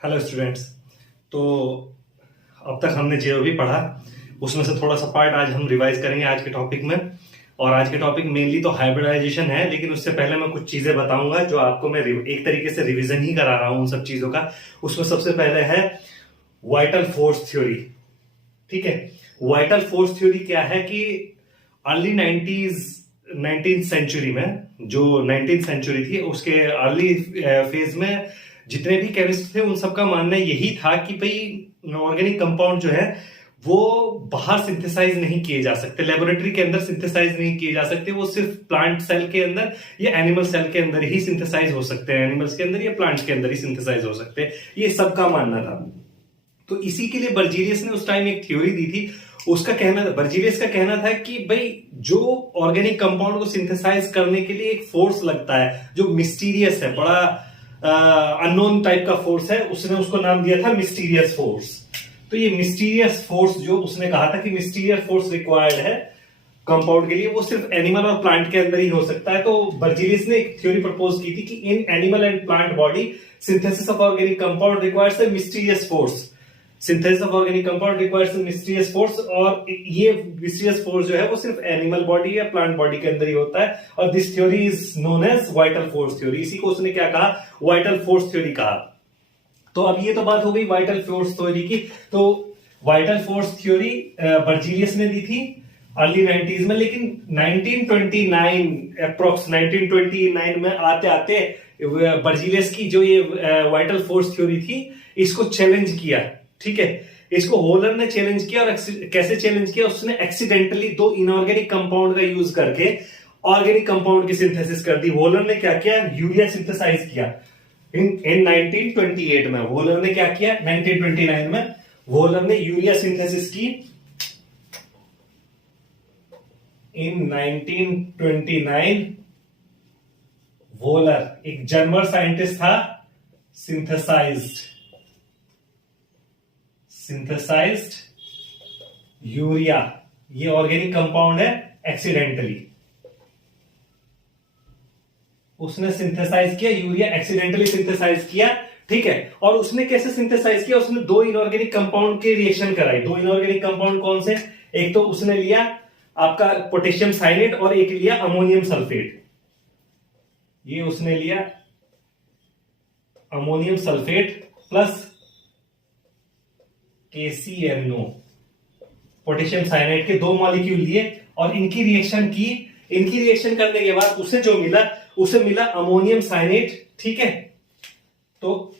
Hello students. तो अब तक हमने जो भी पढ़ा उसमें से थोड़ा सा पार्ट आज हम रिवाइज करेंगे आज के टॉपिक में। और आज के टॉपिक मेनली तो हाइब्रिडाइजेशन है, लेकिन उससे पहले मैं कुछ चीजें बताऊंगा जो आपको मैं एक तरीके से रिवीजन ही करा रहा हूं उन सब चीजों का। उसमें सबसे पहले है वाइटल फोर्स थ्योरी। ठीक है, वाइटल फोर्स थ्योरी क्या है कि अर्ली 19th सेंचुरी में, जो 19th सेंचुरी थी उसके अर्ली फेज में जितने भी केमिस्ट थे उन सबका मानना यही था कि भाई ऑर्गेनिक कंपाउंड जो है वो बाहर सिंथेसाइज नहीं किए जा सकते, लेबोरेटरी के अंदर सिंथेसाइज नहीं किए जा सकते, वो सिर्फ प्लांट सेल के अंदर या एनिमल सेल के अंदर ही सिंथेसाइज हो सकते हैं, एनिमल्स के अंदर या प्लांट्स के अंदर ही सिंथेसाइज हो सकते हैं, ये सबका मानना था। तो इसी के लिए बर्जीलियस ने उस टाइम एक थ्योरी दी थी। उसका कहना था, बर्जीलियस का कहना था कि भाई जो ऑर्गेनिक कंपाउंड को सिंथेसाइज करने के लिए एक फोर्स लगता है जो मिस्टीरियस है, बड़ा अननोन टाइप का फोर्स है, उसने उसको नाम दिया था मिस्टीरियस फोर्स। तो ये मिस्टीरियस फोर्स जो उसने कहा था कि मिस्टीरियस फोर्स रिक्वायर्ड है कंपाउंड के लिए, वो सिर्फ एनिमल और प्लांट के अंदर ही हो सकता है। तो बर्जीलियस ने एक थ्योरी प्रपोज की थी कि in animal and plant body synthesis of organic compound requires a mysterious force. Synthesis of organic compound requires a mysterious force, और ये मिस्टीरियस फोर्स जो है वो सिर्फ एनिमल बॉडी या प्लांट बॉडी के अंदर ही होता है। और this theory is known as vital force theory. इसी को उसने क्या कहा, वाइटल फोर्स थ्योरी कहा। तो अब ये तो बात हो गई वाइटल फोर्स थ्योरी की। तो वाइटल फोर्स थ्योरी बर्जीलियस ने दी थी अर्ली 90s में, लेकिन 1929 अप्रोक्स 1929 में आते आते बर्जीलियस की जो ये वाइटल फोर्स थ्योरी थी इसको चैलेंज किया। ठीक है, इसको होलर ने चैलेंज किया, और कैसे चैलेंज किया, उसने एक्सीडेंटली दो इनऑर्गेनिक कंपाउंड का यूज करके ऑर्गेनिक कंपाउंड की सिंथेसिस कर दी। होलर ने क्या किया, यूरिया सिंथेसाइज किया इन 1928 में। वोलर ने क्या किया 1929 में, वोलर ने यूरिया सिंथेसिस की इन 1929। वोलर एक जर्मन साइंटिस्ट था, सिंथेसाइज्ड यूरिया, ये ऑर्गेनिक कंपाउंड है, एक्सीडेंटली उसने सिंथेसाइज किया, यूरिया एक्सीडेंटली सिंथेसाइज किया। ठीक है, और उसने कैसे सिंथेसाइज किया, उसने दो इनऑर्गेनिक कंपाउंड के रिएक्शन कराई। दो इनऑर्गेनिक कंपाउंड कौन से, एक तो उसने लिया आपका पोटेशियम साइनेट और एक लिया अमोनियम सल्फेट। ये उसने लिया ammonium sulphate plus KCNO, potassium cyanate के दो मॉलिक्यूल लिए और इनकी रिएक्शन की। इनकी रिएक्शन करने के बाद उसे जो मिला, उसे मिला अमोनियम साइनेट। ठीक है, तो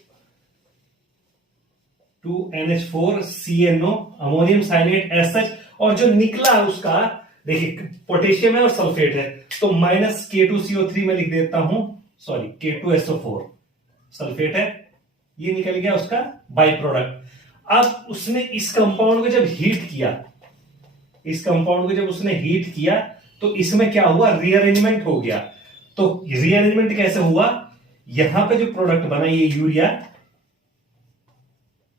2NH4CNO अमोनियम साइनेट एज सच, और जो निकला उसका देखिए पोटेशियम है और सल्फेट है, तो -K2CO3 में लिख देता हूं, सॉरी K2SO4 सल्फेट है, ये निकल गया उसका बाई प्रोडक्ट। अब उसने इस कंपाउंड को जब हीट किया, इस कंपाउंड को जब उसने हीट किया तो इसमें क्या हुआ, रीअरेंजमेंट हो गया। तो रीअरेंजमेंट कैसे हुआ, यहां पे जो प्रोडक्ट बना ये यूरिया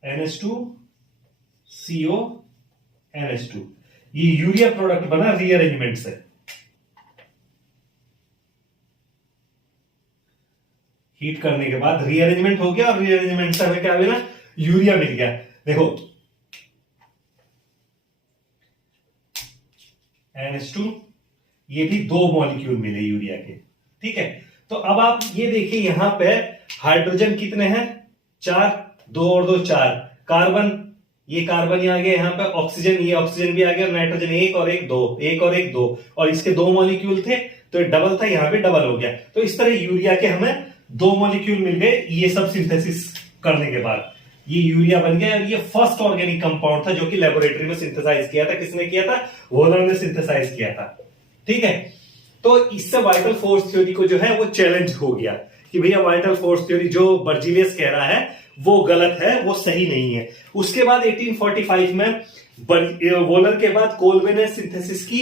NH2CO NH2, ये यूरिया प्रोडक्ट बना रीअरेंजमेंट से। हीट करने के बाद रीअरेंजमेंट हो गया और रीअरेंजमेंट से हमें क्या मिला, यूरिया मिल गया। देखो NH2, ये भी दो मॉलिक्यूल मिले यूरिया के। ठीक है, तो अब आप ये देखिए यहां पे हाइड्रोजन कितने हैं, 4, 2 और 2 4, कार्बन, ये कार्बन आ गया यहाँ पे, ऑक्सीजन, ये ऑक्सीजन भी आ गया, नाइट्रोजन 1 और 1 2, 1 और 1 2, और इसके दो मॉलिक्यूल थे तो डबल था, यहाँ पे डबल हो गया। तो इस तरह यूरिया के हमें दो मॉलिक्यूल मिल गए, ये सब सिंथेसिस करने के बाद ये यूरिया बन गया। और ये फर्स्ट ऑर्गेनिक कंपाउंड था जो कि लेबोरेटरी में सिंथेसाइज किया था। किसने किया था, वोलर ने सिंथेसाइज किया था। ठीक है, तो इससे वाइटल फोर्स थ्योरी को जो है वो चैलेंज हो गया कि भैया वाइटल फोर्स थ्योरी जो बर्जीलियस कह रहा है वो गलत है, वो सही नहीं है। उसके बाद 1845 में वोलर के बाद कोलबे ने सिंथेसिस की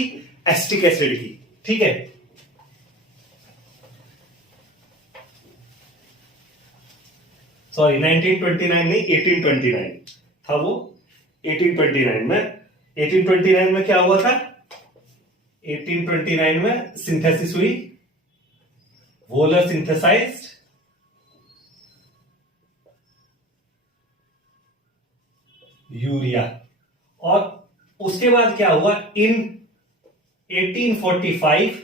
एसिटिक एसिड की। ठीक है, सॉरी 1929 नहीं 1829 था वो। 1829 में क्या हुआ था, 1829 में सिंथेसिस हुई, वोलर सिंथेसाइज्ड यूरिया। और उसके बाद क्या हुआ, इन 1845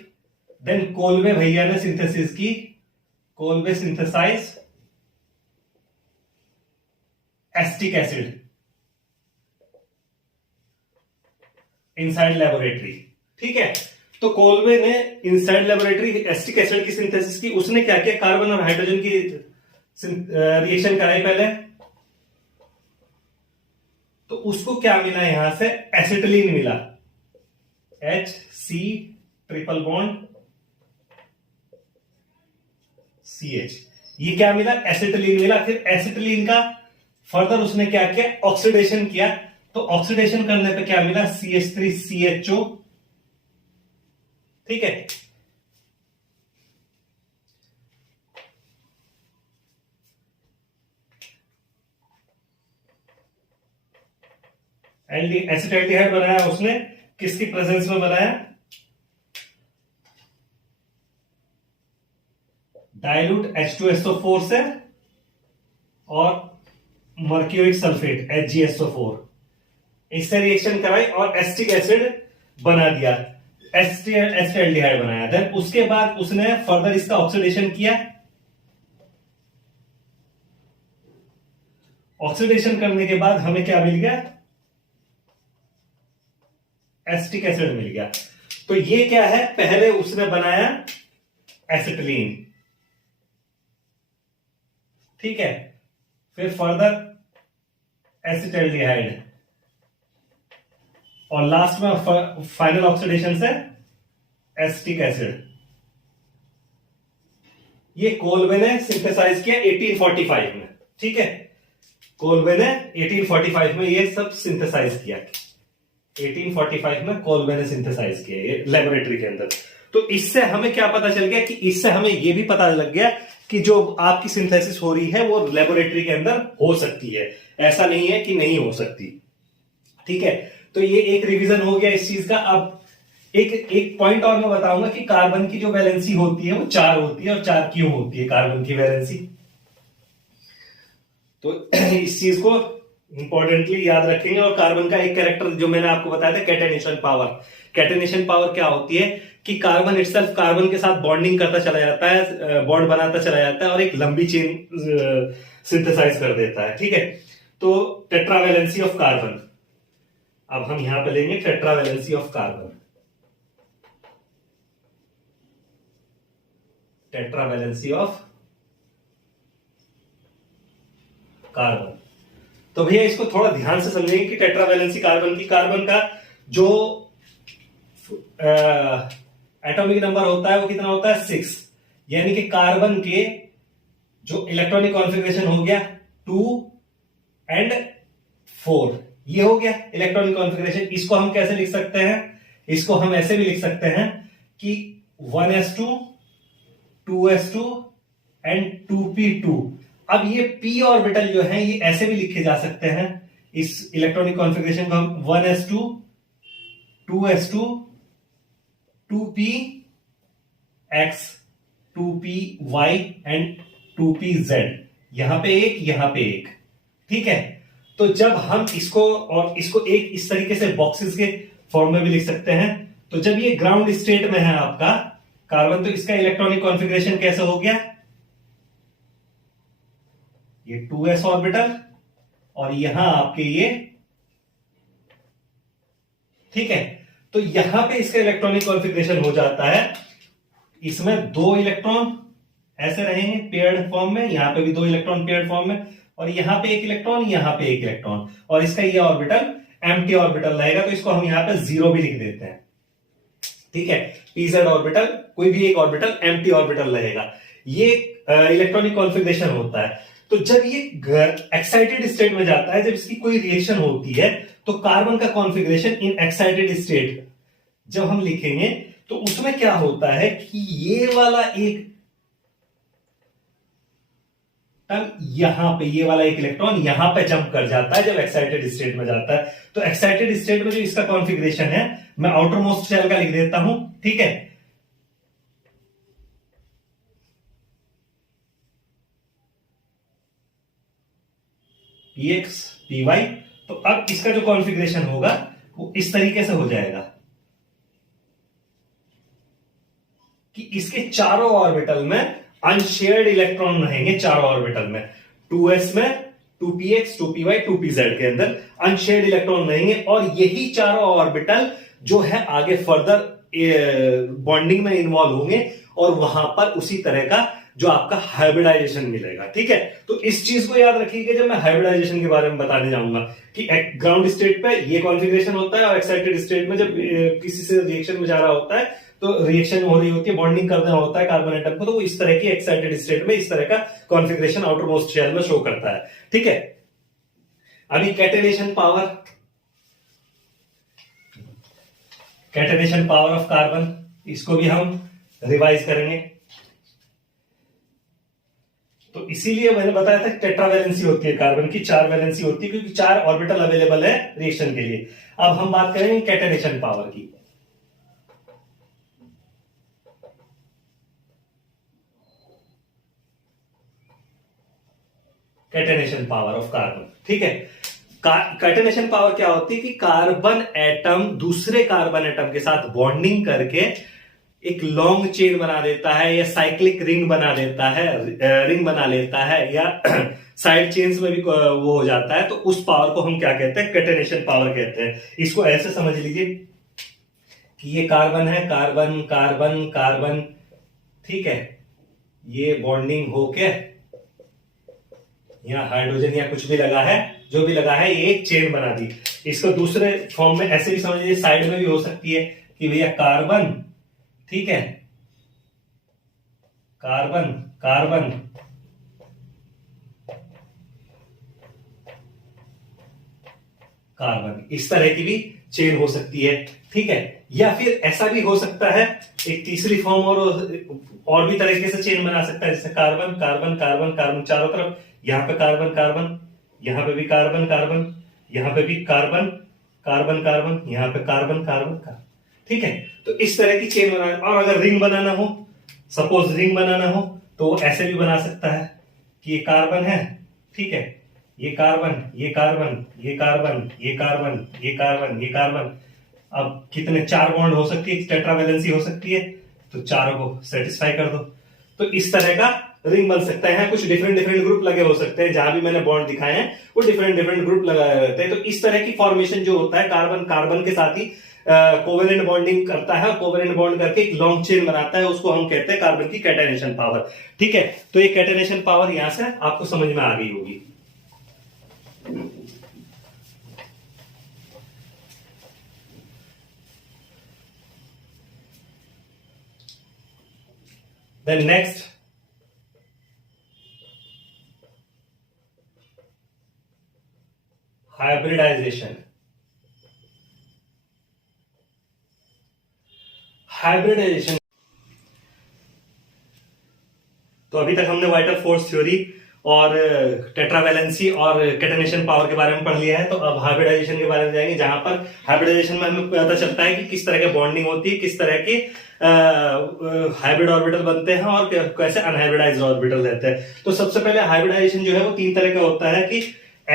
देन कोलवे भैया ने सिंथेसिस की, Kolbe synthesize acetic acid inside laboratory. ठीक है, तो कोलवे ने इनसाइड लेबोरेटरी एसिटिक एसिड की सिंथेसिस की। उसने क्या किया, कार्बन और हाइड्रोजन की रिएक्शन कराई पहले, तो उसको क्या मिला, यहां से एसिटिलीन मिला, HC ट्रिपल बॉन्ड CH, ये क्या मिला, एसिटिलीन मिला। फिर एसिटिलीन का फर्दर उसने क्या किया, ऑक्सीडेशन किया, तो ऑक्सीडेशन करने पे क्या मिला, CH3CHO। ठीक है, एसिटाल्डिहाइड बनाया उसने, किसकी प्रेजेंस में बनाया, डाइल्यूट H2SO4 से और मर्क्यूरिक सल्फेट HgSO4, इससे रिएक्शन कराई और एसिटिक एसिड बना दिया, एसिटाल्डिहाइड बनाया। देन उसके बाद उसने फर्दर इसका ऑक्सीडेशन किया, ऑक्सीडेशन करने के बाद हमें क्या मिल गया, एसिटिक एसिड मिल गया। तो ये क्या है, पहले उसने बनाया एसिटिलीन, ठीक है, फिर फर्दर एसिटाल्डिहाइड, और लास्ट में फाइनल ऑक्सीडेशन से एसिटिक एसिड। ये कोलवे ने सिंथेसाइज किया 1845 में। ठीक है, कोलवे ने 1845 में ये सब सिंथेसाइज किया, 1845 में कोलवे ने सिंथेसाइज किया ये लेबोरेटरी के अंदर। तो इससे हमें क्या पता चल गया, कि इससे हमें ये भी पता लग गया कि जो आपकी सिंथेसिस हो रही है वो लेबोरेटरी के अंदर हो सकती है, ऐसा नहीं है कि नहीं हो सकती। ठीक है, तो ये एक रिवीजन हो गया इस चीज का। अब एक पॉइंट और मैं बताऊंगा कि कार्बन की जो वैलेंसी होती है वो 4 होती है, और 4 क्यों होती है कार्बन की वैलेंसी। तो इस चीज को इंपॉर्टेंटली याद रखेंगे। और कार्बन का एक कैरेक्टर जो मैंने आपको बताया था, कैटेनेशन पावर। कैटेनेशन पावर क्या होती है कि कार्बन इटसेल्फ कार्बन के साथ बॉन्डिंग करता चला जाता है, बॉन्ड बनाता चला जाता है और एक लंबी चेन सिंथेसाइज कर देता है। ठीक है, तो टेट्रावैलेंसी ऑफ कार्बन, अब हम यहां पे लेंगे tetravalency of carbon, tetravalency of carbon. तो भैया इसको थोड़ा ध्यान से समझेंगे कि टेट्रावैलेंसी कार्बन की, कार्बन का जो एटॉमिक नंबर होता है वो कितना होता है, 6। यानी कि कार्बन के जो इलेक्ट्रॉनिक कॉन्फ़िगरेशन हो गया 2 एंड 4, ये हो गया इलेक्ट्रॉनिक कॉन्फ़िगरेशन। इसको हम कैसे लिख सकते हैं, इसको हम ऐसे भी लिख सकते हैं कि 1s2 2s2 एंड 2p2। अब ये p ऑर्बिटल जो है ये ऐसे भी लिखे जा सकते हैं, इस इलेक्ट्रॉनिक कॉन्फ़िगरेशन को हम 1s2 2s2 2px 2py and 2pz, यहां पे एक, यहां पे एक। ठीक है, तो जब हम इसको और इसको एक इस तरीके से बॉक्सेस के फॉर्म में भी लिख सकते हैं। तो जब ये ग्राउंड स्टेट में है आपका कार्बन, तो इसका इलेक्ट्रॉनिक कॉन्फ़िगरेशन कैसे हो गया, ये 2s ऑर्बिटल और यहां आपके ये, ठीक है, तो यहां पे इसका इलेक्ट्रॉनिक कॉन्फ़िगरेशन हो जाता है, इसमें 2 इलेक्ट्रॉन ऐसे रहेंगे पेयर्ड फॉर्म में, यहां पे भी 2 इलेक्ट्रॉन पेयर्ड फॉर्म में, और यहां पे 1 इलेक्ट्रॉन, यहां पे 1 इलेक्ट्रॉन, और इसका ये ऑर्बिटल एम्प्टी ऑर्बिटल रहेगा, तो इसको हम यहां पे 0 भी लिख देते हैं। ठीक है, pz ऑर्बिटल, कोई भी एक ऑर्बिटल एम्प्टी ऑर्बिटल रहेगा, ये इलेक्ट्रॉनिक कॉन्फ़िगरेशन होता है। तो जब ये एक्साइटेड स्टेट में जाता है, जब इसकी कोई रिएक्शन होती है, तो कार्बन का कॉन्फ़िगरेशन इन एक्साइटेड स्टेट जब हम लिखेंगे तो उसमें क्या होता है कि ये वाला एक यहां पे, ये वाला एक इलेक्ट्रॉन यहां पे जंप कर जाता है जब एक्साइटेड स्टेट में जाता है। तो एक्साइटेड स्टेट में जो इसका कॉन्फ़िगरेशन है, मैं आउटर मोस्ट शेल का लिख देता हूं। ठीक है, px py, तो अब इसका जो कॉन्फ़िगरेशन होगा वो इस तरीके से हो जाएगा कि इसके चारों ऑर्बिटल में अनशेयर्ड इलेक्ट्रॉन रहेंगे। चारों ऑर्बिटल में 2s में 2px 2py 2pz के अंदर अनशेयर्ड इलेक्ट्रॉन रहेंगे, और यही चारों ऑर्बिटल जो है आगे फर्दर बॉन्डिंग में इन्वॉल्व होंगे और वहां पर उसी तरह का जो आपका हाइब्रिडाइजेशन मिलेगा। ठीक है, तो इस चीज को याद रखिएगा जब मैं हाइब्रिडाइजेशन के बारे में बताने जाऊंगा कि ग्राउंड स्टेट पे ये कॉन्फ़िगरेशन होता है और एक्साइटेड स्टेट में जब किसी से रिएक्शन में जा रहा होता है तो रिएक्शन हो रही होती है, बॉन्डिंग करना होता है कार्बन एटम को, तो वो इस तरह की एक्साइटेड स्टेट में इस तरह का कॉन्फ़िगरेशन आउटर मोस्ट शेल में शो करता है। ठीक है, अभी कैटेनेशन पावर ऑफ कार्बन, इसको भी हम रिवाइज करेंगे। तो इसीलिए मैंने बताया था टेट्रावैलेंसी होती है कार्बन की, 4 वैलेंसी होती है क्योंकि 4 ऑर्बिटल अवेलेबल है रिएक्शन के लिए। अब हम बात करेंगे कैटेनेशन पावर की। कैटेनेशन पावर ऑफ कार्बन, ठीक है। कैटेनेशन पावर क्या होती है कि कार्बन एटम दूसरे कार्बन एटम के साथ बॉन्डिंग करके एक लॉन्ग चेन बना देता है या साइक्लिक रिंग बना देता है, या साइड चेन्स में भी वो हो जाता है, तो उस पावर को हम क्या कहते हैं, कैटेनेशन पावर कहते हैं। इसको ऐसे समझ लीजिए कि ये कार्बन है, कार्बन कार्बन कार्बन, ठीक है, ये बॉन्डिंग होके यहाँ हाइड्रोजन या कुछ भी लगा है, जो भी लगा है, ये एक चेन बना दी। इसको दूसरे फॉर्म में ऐसे भी समझ लीजिए, साइड में भी हो सकती है कि भैया कार्बन, ठीक है, कार्बन कार्बन कार्बन, इस तरह की भी चेन हो सकती है। ठीक है, या फिर ऐसा भी हो सकता है एक तीसरी फॉर्म और भी तरीके से चेन बना सकता है, जैसे कार्बन कार्बन कार्बन कार्बन, चारों तरफ यहां पे कार्बन कार्बन, यहां पे भी कार्बन कार्बन, यहां पे भी कार्बन कार्बन कार्बन, यहां पे कार्बन कार्बन कार्बन। ठीक है, तो इस तरह की चेन बनाना। और अगर रिंग बनाना हो, सपोज रिंग बनाना हो, तो ऐसे भी बना सकता है कि ये कार्बन है, ठीक है, ये कार्बन ये कार्बन ये कार्बन ये कार्बन ये कार्बन ये कार्बन। अब कितने 4 बॉन्ड हो सकती है, टेट्रावैलेंसी हो सकती है, तो चारों को सेटिस्फाई कर दो, तो इस तरह का रिंग बन सकता है। कुछ डिफरेंट ग्रुप लगे हो सकते हैं, जहां भी मैंने बॉन्ड दिखाए हैं वो डिफरेंट ग्रुप लगाए रहते हैं। तो इस तरह की फॉर्मेशन जो होता है, कार्बन कार्बन के साथ ही कोवेलेंट बॉन्डिंग करता है और कोवेलेंट बॉन्ड करके एक लॉन्ग चेन बनाता है, उसको हम कहते हैं कार्बन की कैटेनेशन पावर। ठीक है, तो ये कैटेनेशन पावर यहां से आपको समझ में आ गई होगी। Then next, hybridization. तो अभी तक हमने वाइटल फोर्स थ्योरी और टेट्रावैलेंसी और कैटेनेशन पावर के बारे में पढ़ लिया है। तो अब हाइब्रिडाइजेशन के बारे में जाएंगे, जहां पर हाइब्रिडाइजेशन में हमें पता चलता है कि किस तरह के बॉन्डिंग होती है, किस तरह के हाइब्रिड ऑर्बिटल बनते हैं और कैसे अनहाइब्रिडाइज्ड ऑर्बिटल रहते हैं। तो सबसे पहले हाइब्रिडाइजेशन जो है वो 3 तरह का होता है कि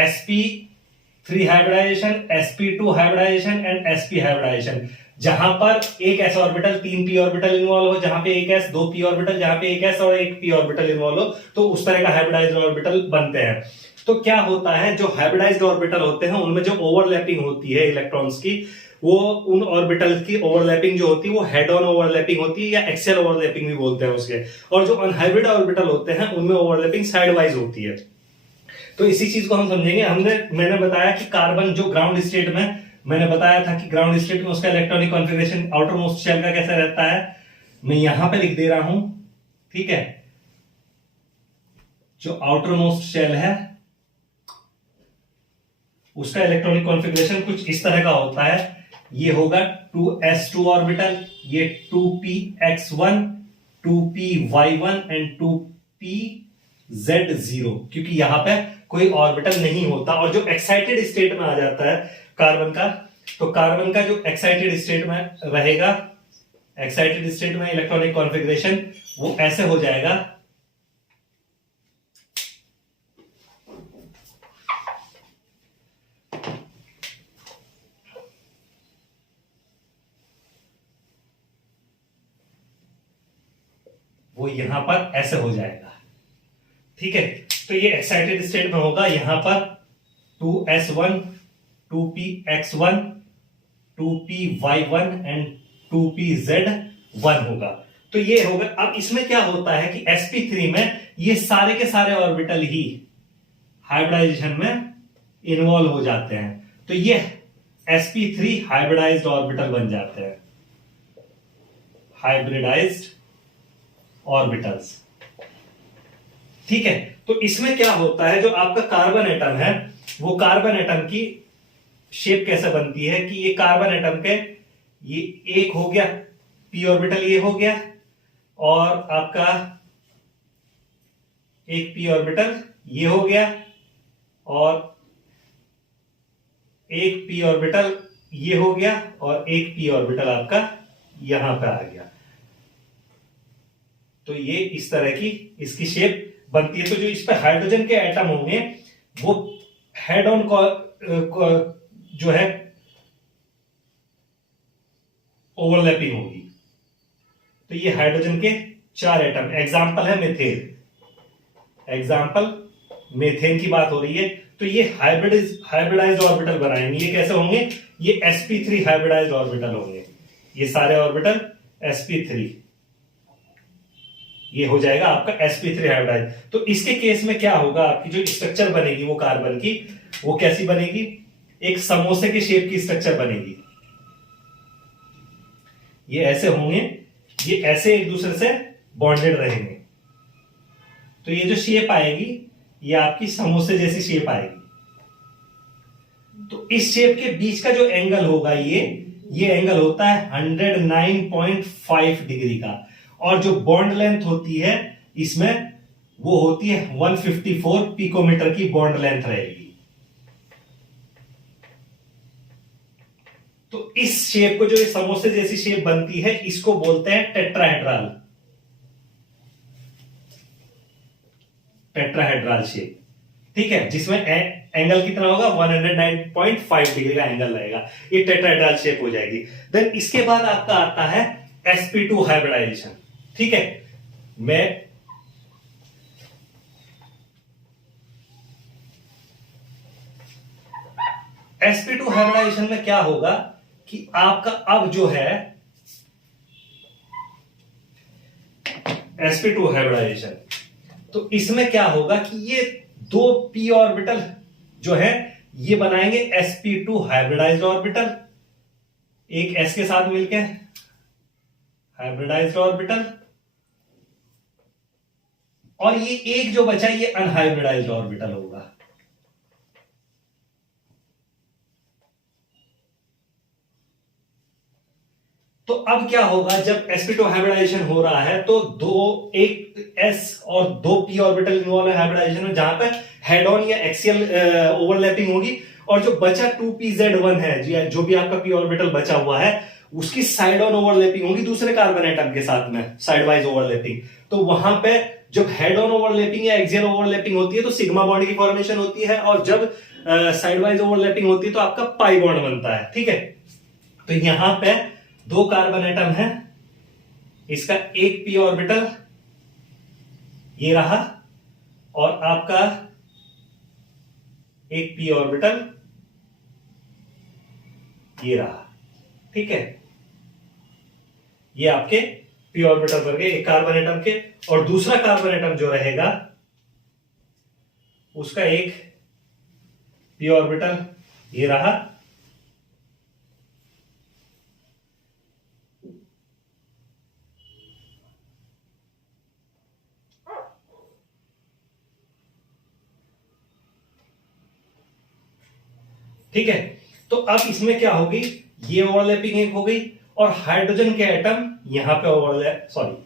sp3 hybridization, sp2 hybridization and sp hybridization, जहां पर एक s orbital 3 p orbital involve हो, जहां पे एक s 2 p ऑर्बिटल, जहां पे एक s और एक p ऑर्बिटल इन्वॉल्व हो, तो उस तरह का हाइब्रिडाइज्ड ऑर्बिटल बनते हैं। तो क्या होता है, जो हाइब्रिडाइज्ड ऑर्बिटल होते हैं उनमें जो ओवरलैपिंग होती है इलेक्ट्रॉन्स की, वो उन ऑर्बिटल की ओवरलैपिंग जो होती है वो हेड ऑन ओवरलैपिंग होती है, या एक्सियल ओवरलैपिंग भी बोलते हैं उसके। और जो अनहाइब्रिड ऑर्बिटल होते हैं उनमें ओवरलैपिंग साइड वाइज होती है। तो इसी चीज को हम समझेंगे। मैंने बताया कि कार्बन जो ग्राउंड स्टेट में, मैंने बताया था कि ग्राउंड स्टेट में उसका electronic configuration outermost shell का कैसा रहता है, मैं यहां पे लिख दे रहा हूं, ठीक है। जो आउटर मोस्ट शेल है उसका इलेक्ट्रॉनिक कॉन्फ़िगरेशन कुछ इस तरह का होता है। ये होगा 2s2 ऑर्बिटल, ये 2px1 2py1 एंड 2pz0, क्योंकि यहां पे कोई ऑर्बिटल नहीं होता। और जो एक्साइटेड स्टेट में आ जाता है कार्बन का, तो कार्बन का जो एक्साइटेड स्टेट में रहेगा, एक्साइटेड स्टेट में इलेक्ट्रॉनिक कॉन्फ़िगरेशन वो ऐसे हो जाएगा, वो यहां पर ऐसे हो जाएगा। ठीक है, तो ये एक्साइटेड स्टेट में होगा यहां पर 2s1 2px1 2py1 and 2pz1 होगा। तो ये होगा। अब इसमें क्या होता है कि sp3 में ये सारे के सारे ऑर्बिटल ही हाइब्रिडाइजेशन में इन्वॉल्व हो जाते हैं, तो ये sp3 हाइब्रिडाइज्ड ऑर्बिटल बन जाते हैं, हाइब्रिडाइज्ड ऑर्बिटल्स। ठीक है, तो इसमें क्या होता है, जो आपका कार्बन एटम है वो कार्बन एटम की शेप कैसे बनती है कि ये कार्बन एटम के ये एक हो गया p ऑर्बिटल, ये हो गया, और आपका एक p ऑर्बिटल ये हो गया, और एक p ऑर्बिटल ये हो गया, और एक p ऑर्बिटल आपका यहां पे आ गया। तो ये इस तरह की इसकी शेप बनती है। तो जो इस पे हाइड्रोजन के एटम होंगे वो हेड ऑन जो है ओवरलैपिंग होगी। तो ये हाइड्रोजन के 4 एटम, एग्जाम्पल है मेथेन, एग्जाम्पल मेथेन की बात हो रही है। तो ये हाइब्रिडाइज्ड ऑर्बिटल बनाएंगे। ये कैसे होंगे, ये sp3 हाइब्रिडाइज्ड ऑर्बिटल होंगे, ये सारे ऑर्बिटल sp3, ये हो जाएगा आपका sp3 हाइब्रिडाइज। तो इसके केस में क्या होगा, आपकी जो स्ट्रक्चर बनेगी वो कार्बन की, वो कैसी बनेगी, एक समोसे के शेप की स्ट्रक्चर बनेगी। ये ऐसे होंगे, ये ऐसे एक दूसरे से बॉन्डेड रहेंगे। तो ये जो शेप आएगी ये आपकी समोसे जैसी शेप आएगी। तो इस शेप के बीच का जो एंगल होगा ये एंगल होता है 109.5 डिग्री का, और जो बॉन्ड लेंथ होती है इसमें वो होती है 154 पिकोमीटर की बॉन्ड लेंथ रहेगी। तो इस शेप को, जो ये समोसे जैसी शेप बनती है, इसको बोलते हैं टेट्राहेड्रल, टेट्राहेड्रल शेप। ठीक है, जिसमें एंगल कितना होगा, 109.5 डिग्री का एंगल रहेगा, ये टेट्राहेड्रल शेप हो जाएगी। देन इसके बाद आपका आता है sp2 हाइब्रिडाइजेशन। ठीक है, मैं sp2 हाइब्रिडाइजेशन में क्या होगा कि आपका अब जो है sp2 हाइब्रिडाइजेशन, तो इसमें क्या होगा कि ये 2 p ऑर्बिटल जो है ये बनाएंगे sp2 हाइब्रिडाइज्ड ऑर्बिटल, एक s के साथ मिलके हाइब्रिडाइज्ड ऑर्बिटल, और ये एक जो बचा ये अनहाइब्रिडाइज्ड ऑर्बिटल होगा। तो अब क्या होगा, जब sp2 हाइब्रिडाइजेशन हो रहा है तो एक s और 2 p ऑर्बिटल इन्वॉल्व है हाइब्रिडाइजेशन में, जहां पर हेड ऑन या एक्सियल ओवरलैपिंग होगी, और जो बचा 2pz1 है, जो भी आपका p ऑर्बिटल बचा हुआ है, उसकी साइड ऑन ओवरलैपिंग होगी दूसरे कार्बन एटम के साथ में, साइड वाइज ओवरलैपिंग। तो वहां पे जब हेड ऑन ओवरलैपिंग या एक्सियल ओवरलैपिंग होती है तो सिग्मा बॉन्ड की फॉर्मेशन होती है, और जब साइड वाइज ओवरलैपिंग होती है तो आपका पाई बॉन्ड बनता है। ठीक है, तो यहां पे 2 कार्बन एटम है, इसका एक p ऑर्बिटल ये रहा, और आपका एक p ऑर्बिटल ये रहा। ठीक है, ये आपके p ऑर्बिटल बन गए एक कार्बन एटम के, और दूसरा कार्बन एटम जो रहेगा उसका एक p ऑर्बिटल ये रहा, ठीक है। तो अब इसमें क्या होगी, ये ओवरलैपिंग एक हो गई, और हाइड्रोजन के एटम यहां पे ओवरलैप, सॉरी,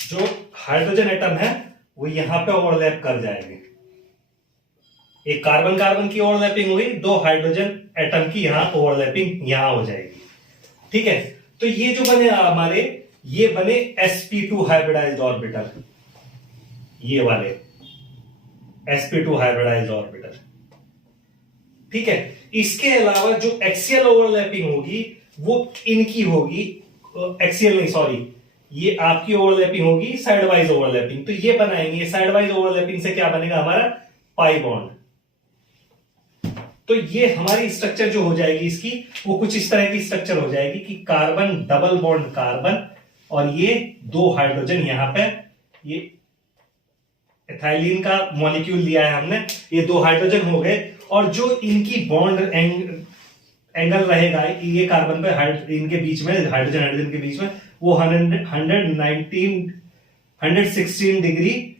जो हाइड्रोजन एटम है वो यहां पे ओवरलैप कर जाएंगे। एक कार्बन कार्बन की ओवरलैपिंग हुई, 2 हाइड्रोजन एटम की यहां ओवरलैपिंग यहां हो जाएगी। ठीक है, तो ये जो बने हमारे, ये बने sp2 हाइब्रिडाइज्ड ऑर्बिटल। ये वाले sp2 हाइब्रिडाइज्ड ऑर्बिटल। ठीक है, इसके अलावा जो एक्सियल ओवरलैपिंग होगी वो इनकी होगी, एक्सियल नहीं सॉरी, ये आपकी ओवरलैपिंग होगी साइड वाइज ओवरलैपिंग। तो ये बनाएंगे साइड वाइज ओवरलैपिंग से क्या बनेगा हमारा पाई बॉन्ड। तो ये हमारी स्ट्रक्चर जो हो जाएगी इसकी वो कुछ इस तरह की स्ट्रक्चर हो जाएगी कि कार्बन डबल बॉन्ड कार्बन और ये दो हाइड्रोजन, यहां पे ये एथाइलिन का मॉलिक्यूल लिया है हमने, ये दो हाइड्रोजन हो गए। और जो इनकी बॉन्ड एंगल रहेगा ये कार्बन पे इनके बीच में, हाइड्रोजन हाइड्रोजन के बीच में, वो 116 डिग्री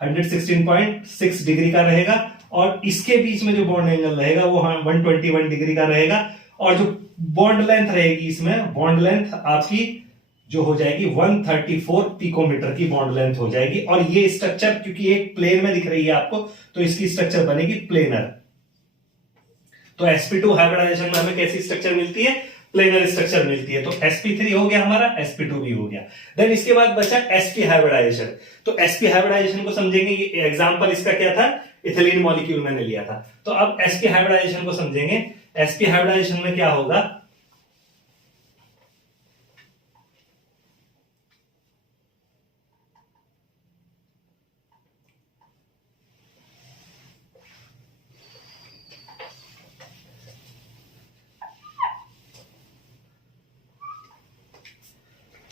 116.6 डिग्री का रहेगा। और इसके बीच में जो बॉन्ड एंगल रहेगा वो 121 डिग्री का रहेगा। और जो बॉन्ड लेंथ रहेगी इसमें, बॉन्ड लेंथ आपकी जो हो जाएगी 134 पिकोमीटर की बॉन्ड लेंथ हो जाएगी। और ये स्ट्रक्चर क्योंकि एक प्लेन में दिख रही है आपको, तो इसकी स्ट्रक्चर बनेगी प्लेनर। तो sp2 हाइब्रिडाइजेशन में हमें कैसी स्ट्रक्चर मिलती है, प्लेनर स्ट्रक्चर मिलती है। तो sp3 हो गया हमारा, sp2 भी हो गया। देन इसके बाद बचा sp हाइब्रिडाइजेशन। तो sp हाइब्रिडाइजेशन को समझेंगे, ये एग्जांपल इसका क्या था, इथिलीन मॉलिक्यूल मैंने लिया था। तो अब sp हाइब्रिडाइजेशन को समझेंगे। sp हाइब्रिडाइजेशन में क्या होगा,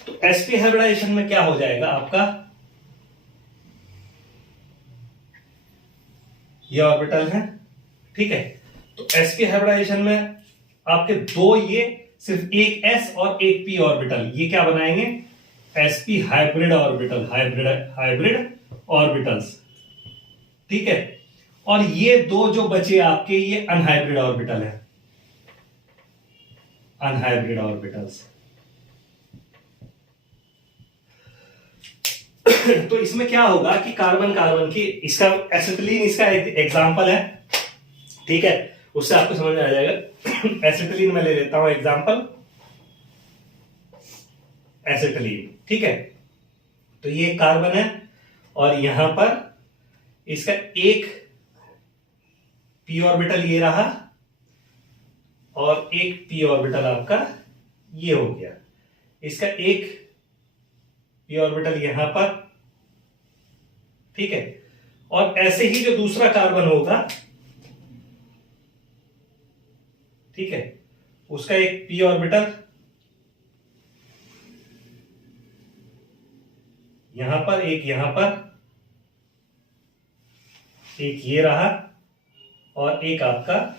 तो sp हाइब्रिडाइजेशन में क्या हो जाएगा आपका, ये ऑर्बिटल है। ठीक है, तो sp हाइब्रिडाइजेशन में आपके दो, ये सिर्फ एक s और एक p ऑर्बिटल, ये क्या बनाएंगे sp hybrid orbital, hybrid orbitals. ठीक है, और ये दो जो बचे आपके ये अनहाइब्रिड ऑर्बिटल है, अनहाइब्रिड ऑर्बिटल्स। तो इसमें क्या होगा कि कार्बन कार्बन की, इसका एसिटिलीन इसका एग्जांपल है। ठीक है, उससे आपको समझ में आ जाएगा। एसिटिलीन में ले लेता हूं एग्जांपल, एसिटिलीन। ठीक है, तो ये कार्बन है और यहां पर इसका एक p ऑर्बिटल ये रहा और एक p ऑर्बिटल आपका ये हो गया। इसका एक p ऑर्बिटल यहां पर। ठीक है, और ऐसे ही जो दूसरा कार्बन होगा, ठीक है, उसका एक p ऑर्बिटल यहां पर, एक यहां पर, एक ये रहा और एक आपका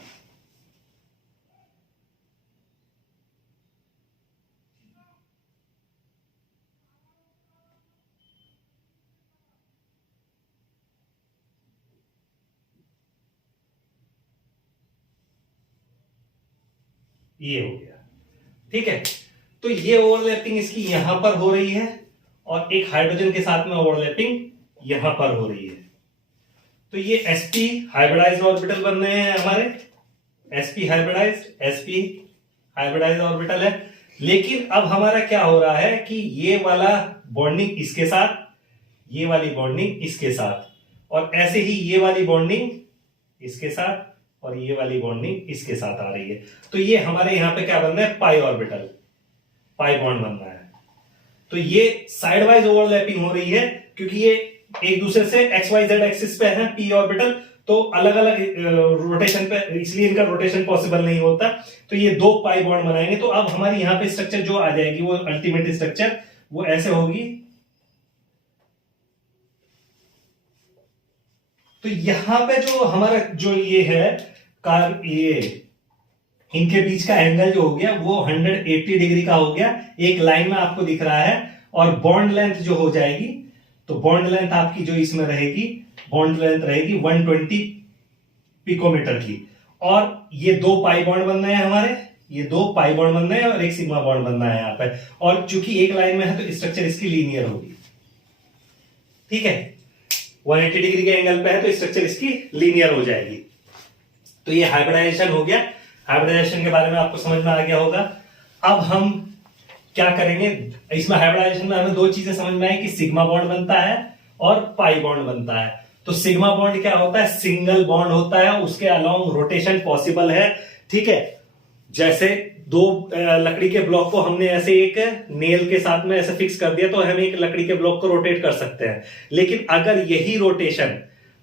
ये हो गया। ठीक है, तो ये ओवरलैपिंग इसकी यहां पर हो रही है और एक हाइड्रोजन के साथ में ओवरलैपिंग यहां पर हो रही है। तो ये sp हाइब्रिडाइज्ड ऑर्बिटल बन रहे हैं हमारे, sp हाइब्रिडाइज्ड ऑर्बिटल है। लेकिन अब हमारा क्या हो रहा है कि ये वाला बॉन्डिंग इसके साथ, ये वाली बॉन्डिंग इसके साथ, और ऐसे ही ये वाली बॉन्डिंग इसके साथ और ये वाली बॉन्डिंग इसके साथ आ रही है। तो ये हमारे यहां पे क्या बन रहा है, पाई ऑर्बिटल, पाई बॉन्ड बन रहा है। तो ये साइड वाइज ओवरलैपिंग हो रही है क्योंकि ये एक दूसरे से एक्स वाई जेड एक्सिस पे है p ऑर्बिटल, तो अलग अलग रोटेशन पे, इसलिए इनका रोटेशन पॉसिबल नहीं होता। तो ये दो पाई बॉन्ड बनाएंगे। तो अब हमारी यहां पे स्ट्रक्चर जो आ जाएगी वो अल्टीमेट स्ट्रक्चर वो ऐसे होगी। तो यहां पे जो हमारा जो ये है ये इनके बीच का एंगल जो हो गया वो 180 डिग्री का हो गया, एक लाइन में आपको दिख रहा है। और बॉन्ड लेंथ जो हो जाएगी, तो बॉन्ड लेंथ आपकी जो इसमें रहेगी, बॉन्ड लेंथ रहेगी 120 पिकोमीटर की। और ये दो पाई बॉन्ड बन रहे हैं हमारे, ये दो पाई बॉन्ड बन रहे हैं और एक सिग्मा बॉन्ड बन रहा है यहां पर। और चूंकि एक लाइन में है तो स्ट्रक्चर इसकी लीनियर होगी। ठीक है, 180 डिग्री के एंगल पे है तो स्ट्रक्चर इसकी लीनियर हो जाएगी। तो ये हाइब्रिडाइजेशन हो गया। हाइब्रिडाइजेशन के बारे में आपको समझ में आ गया होगा। अब हम क्या करेंगे, इसमें हाइब्रिडाइजेशन में हमें दो चीजें समझ में आई कि सिग्मा बॉन्ड बनता है और पाई बॉन्ड बनता है। तो सिग्मा बॉन्ड क्या होता है, सिंगल बॉन्ड होता है, उसके अलोंग रोटेशन पॉसिबल है। ठीक है, जैसे दो लकड़ी के ब्लॉक को हमने ऐसे एक नेल के साथ में ऐसे फिक्स कर दिया तो हम एक लकड़ी के ब्लॉक को रोटेट कर सकते हैं। लेकिन अगर यही रोटेशन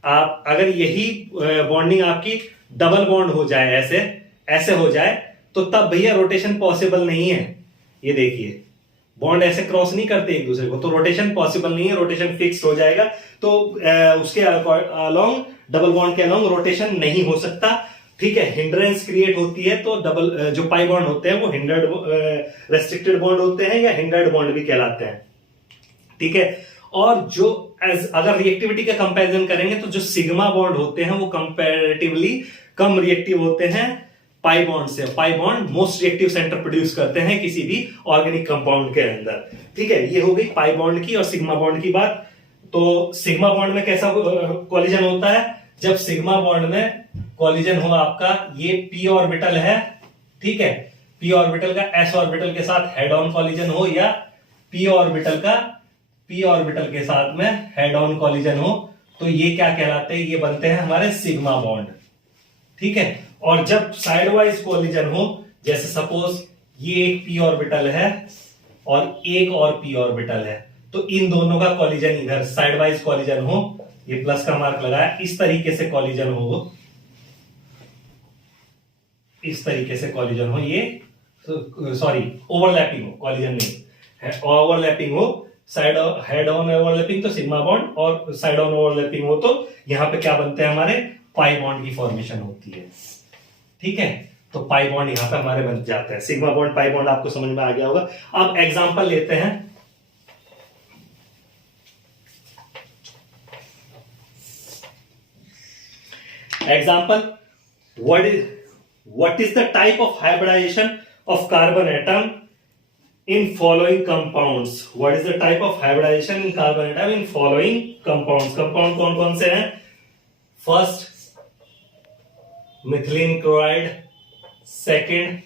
अगर यही बॉन्डिंग आपकी डबल बॉन्ड हो जाए, ऐसे ऐसे हो जाए, तो तब भैया रोटेशन पॉसिबल नहीं है। ये देखिए बॉन्ड ऐसे क्रॉस नहीं करते एक दूसरे को, तो रोटेशन पॉसिबल नहीं है, रोटेशन फिक्स हो जाएगा। तो उसके अलोंग डबल बॉन्ड के अलोंग रोटेशन नहीं हो सकता। ठीक है, हिंड्रेंस क्रिएट होती है। तो डबल जो पाई बॉन्ड होते हैं वो हिंडर्ड रेस्ट्रिक्टेड बॉन्ड होते हैं या हिंडर्ड बॉन्ड भी कहलाते हैं। ठीक है, और जो अगर रिएक्टिविटी का कंपैरिजन करेंगे तो जो सिग्मा बॉन्ड होते हैं वो कंपैरेटिवली कम रिएक्टिव होते हैं पाई बॉन्ड से। Pi bond most reactive centre produce करते हैं किसी भी ऑर्गेनिक कंपाउंड के अंदर। ठीक है, ये हो गई पाई बॉन्ड की और सिग्मा बॉन्ड की बात। तो सिग्मा बॉन्ड में कैसा कॉलिजन होता है, जब सिग्मा बॉन्ड में कॉलिजन हो आपका, ये पी ऑर्बिटल है। ठीक है, पी ऑर्बिटल का एस ऑर्बिटल के साथ हेड ऑन कॉलिजन हो, या पी ऑर्बिटल का पी ऑर्बिटल के साथ में हेड ऑन कॉलिजन हो, तो ये क्या कहलाते हैं, ये बनते हैं हमारे सिग्मा बॉन्ड। ठीक है, और जब साइडवाइज कॉलिजन हो, जैसे सपोज ये एक पी ऑर्बिटल है और एक और पी ऑर्बिटल है, तो इन दोनों का कॉलिजन इधर साइडवाइज कॉलिजन हो, ये प्लस का मार्क लगाया, इस तरीके से कॉलिजन हो, इस तरीके से कॉलिजन हो, ये सॉरी ओवरलैपिंग हो, कॉलिजन नहीं है, ओवरलैपिंग हो, साइड हेड ऑन ओवरलैपिंग तो सिग्मा बॉन्ड, और साइड ऑन ओवरलैपिंग हो तो यहां पे क्या बनते हैं, हमारे पाई बॉन्ड की फॉर्मेशन होती है। ठीक है, तो पाई बॉन्ड यहां पे हमारे बन जाते हैं। सिग्मा बॉन्ड पाई बॉन्ड आपको समझ में आ गया होगा। अब एग्जांपल लेते हैं। Example, what is the type of hybridization of carbon atom in following compounds? What is the type of hybridization in carbon atom in following compounds? Compound कौन कौन से हैं? First methylene chloride, second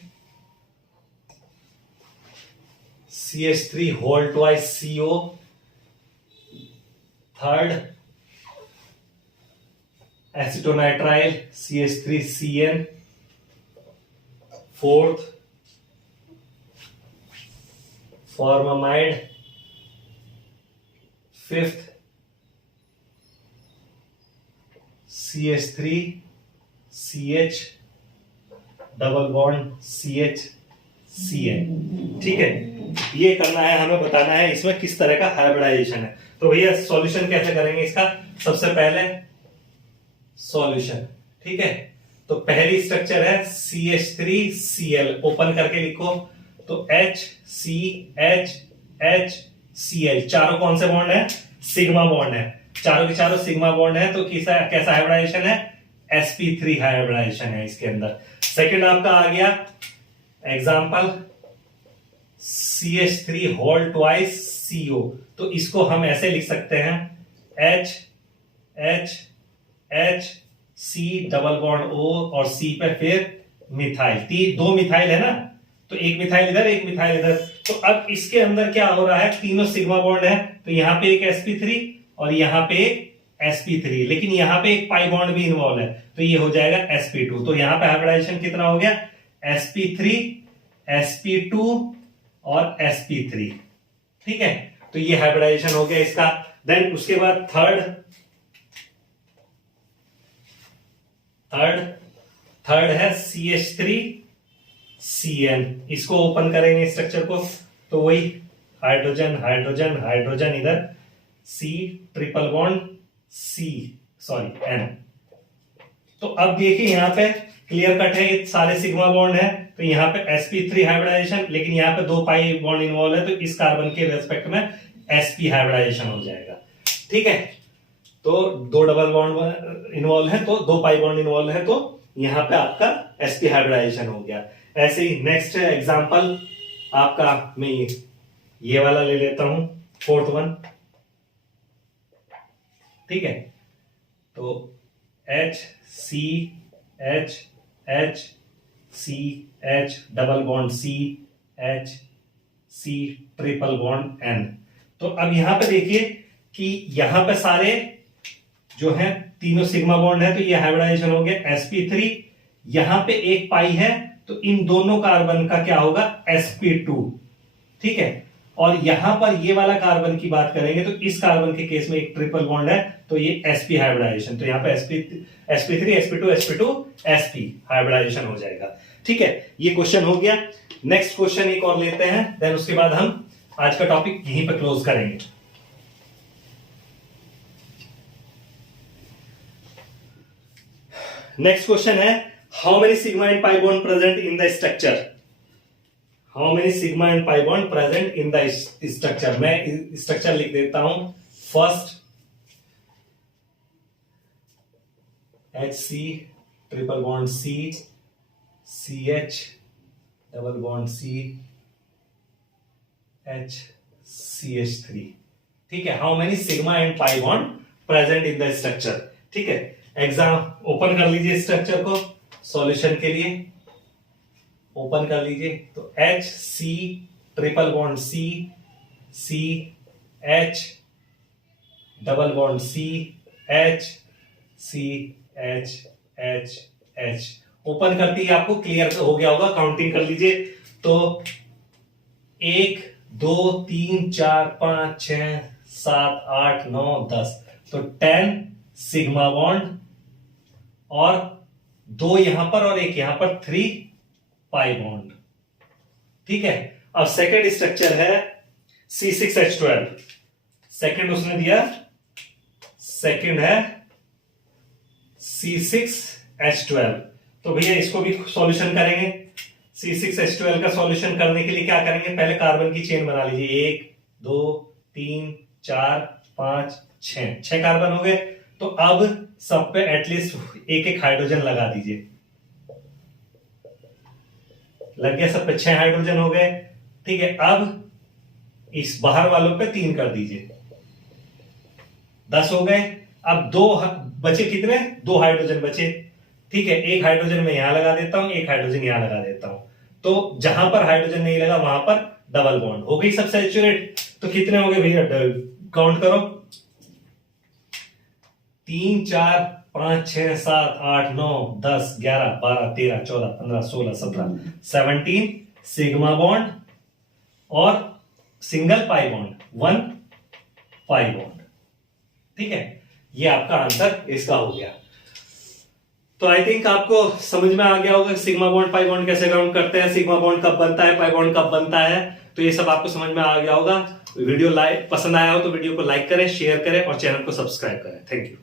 CH3 whole twice CO, third acetonitrile CH3CN, fourth formamide, fifth CH3CH double bond CH CN। ठीक है, ये करना है हमें, बताना है इसमें किस तरह का हाइब्रिडाइजेशन है। तो भैया सॉल्यूशन कैसे करेंगे इसका, सबसे पहले सॉल्यूशन। ठीक है, तो पहली स्ट्रक्चर है CH3Cl, ओपन करके लिखो, तो HCHHCl, चारों कौन से बॉन्ड है, सिग्मा बॉन्ड है, चारों के चारों सिग्मा बॉन्ड है। तो कैसा हाइब्रिडाइजेशन है, sp3 हाइब्रिडाइजेशन है इसके अंदर। सेकंड आपका आ गया example CH3 whole twice CO, तो इसको हम ऐसे लिख सकते हैं HHH C double bond O और C पे फिर मिथाइल, दो मिथाइल है ना, तो एक मिथाइल इधर एक मिथाइल इधर। तो अब इसके अंदर क्या हो रहा है, तीनों सिग्मा बॉन्ड है, तो यहाँ पे एक sp3 और यहाँ पे एक sp3, लेकिन यहाँ पे एक पाई बॉन्ड भी इन्वॉल्व है, तो ये हो जाएगा sp2। तो यहाँ पे हाइब्रिडाइजेशन कितना हो गया, sp3 sp2 और sp3। ठीक है, तो ये हाइब्रिडाइजेशन हो गया इसका। देन उसके बाद थर्ड है CH3CN, इसको ओपन करेंगे स्ट्रक्चर को, तो वही हाइड्रोजन हाइड्रोजन हाइड्रोजन इधर C ट्रिपल बॉन्ड N। तो अब देखिए यहाँ पे क्लियर कट है, ये सारे सिग्मा बॉन्ड है, तो यहाँ पे sp3 हाइब्रिडाइजेशन, लेकिन यहाँ पे दो पाई बॉन्ड इन्वॉल्व है, तो इस कार्बन के रेस्पेक्ट में sp हाइब्रिडाइजेशन हो जाएगा। ठीक है, तो दो डबल बॉन्ड इन्वॉल्व है, तो दो पाई बॉन्ड इन्वॉल्व है, तो यहाँ पे आपका sp हाइब्रिडाइजेशन हो गया। ऐसे ही नेक्स्ट एग्जांपल आपका मैं ये वाला ले लेता हूं, फोर्थ वन। ठीक है, तो HCHHCH double bond CHC triple bond N। तो अब यहां पे देखिए कि यहां पे सारे जो है तीनों सिग्मा बॉन्ड है, तो ये हाइब्रिडाइजेशन हो गया sp3। यहां पे एक पाई है, तो इन दोनों कार्बन का क्या होगा, sp2। ठीक है, और यहां पर ये वाला कार्बन की बात करेंगे तो इस कार्बन के केस में एक ट्रिपल बॉन्ड है, तो ये sp हाइब्रिडाइजेशन, तो यहां पे sp3 sp2 sp2 sp hybridisation हो जाएगा। ठीक है, ये क्वेश्चन हो गया। नेक्स्ट क्वेश्चन एक और लेते हैं, देन उसके बाद हम आज का टॉपिक यहीं पर क्लोज करेंगे। नेक्स्ट क्वेश्चन है, how many sigma and pi bond present in the structure. How many sigma and pi bond present in the structure. मैं स्ट्रक्चर लिख देता हूं। First HC triple bond C, CH double bond C, H CH3। ठीक है, how many sigma and pi bond present in the structure. ठीक है, exam open कर लीजिए स्ट्रक्चर को सॉल्यूशन के लिए, ओपन कर लीजिए। तो HC triple bond C, CH double bond C, H CH H open करती है, आपको क्लियर हो गया होगा, काउंटिंग कर लीजिए। तो 1 2 3 4 5 6 7 8 9 10, तो 10 सिग्मा बॉन्ड और 2 यहां पर और 1 यहां पर, 3 पाई बॉन्ड। ठीक है, अब सेकंड स्ट्रक्चर है C6H12। सेकंड उसने दिया, सेकंड है C6H12। तो भैया इसको भी सॉल्यूशन करेंगे। C6H12 का सॉल्यूशन करने के लिए क्या करेंगे, पहले कार्बन की चेन बना लीजिए। 1 2 3 4 5 6 कार्बन हो गए। तो अब सब पे एटलीस्ट एक एक हाइड्रोजन लगा दीजिए। लग गया, सब पे 6 हाइड्रोजन हो गए। ठीक है, अब इस बाहर वालों पे 3 कर दीजिए, 10 हो गए। अब 2 बचे, कितने, 2 हाइड्रोजन बचे। ठीक है, एक हाइड्रोजन मैं यहां लगा देता हूं, एक हाइड्रोजन यहां लगा देता हूं। तो जहां पर हाइड्रोजन नहीं लगा वहां पर डबल बॉन्ड हो गई, सब सैचुरेट। तो कितने हो गए भैया, काउंट करो। 3 4 5 6 7 8 9 10 11 12 13 14 15 16 17 17 सिग्मा बॉन्ड और single pi bond, 1 pi bond. ठीक है, ये आपका आंसर इसका हो गया। तो आई थिंक आपको समझ में आ गया होगा सिग्मा बॉन्ड पाई बॉन्ड कैसे काउंट करते हैं, सिग्मा बॉन्ड कब बनता है, पाई बॉन्ड कब बनता है। तो ये सब आपको समझ में आ गया होगा। वीडियो पसंद आया हो तो वीडियो को लाइक करें, शेयर करें और चैनल को सब्सक्राइब करें। Thank you.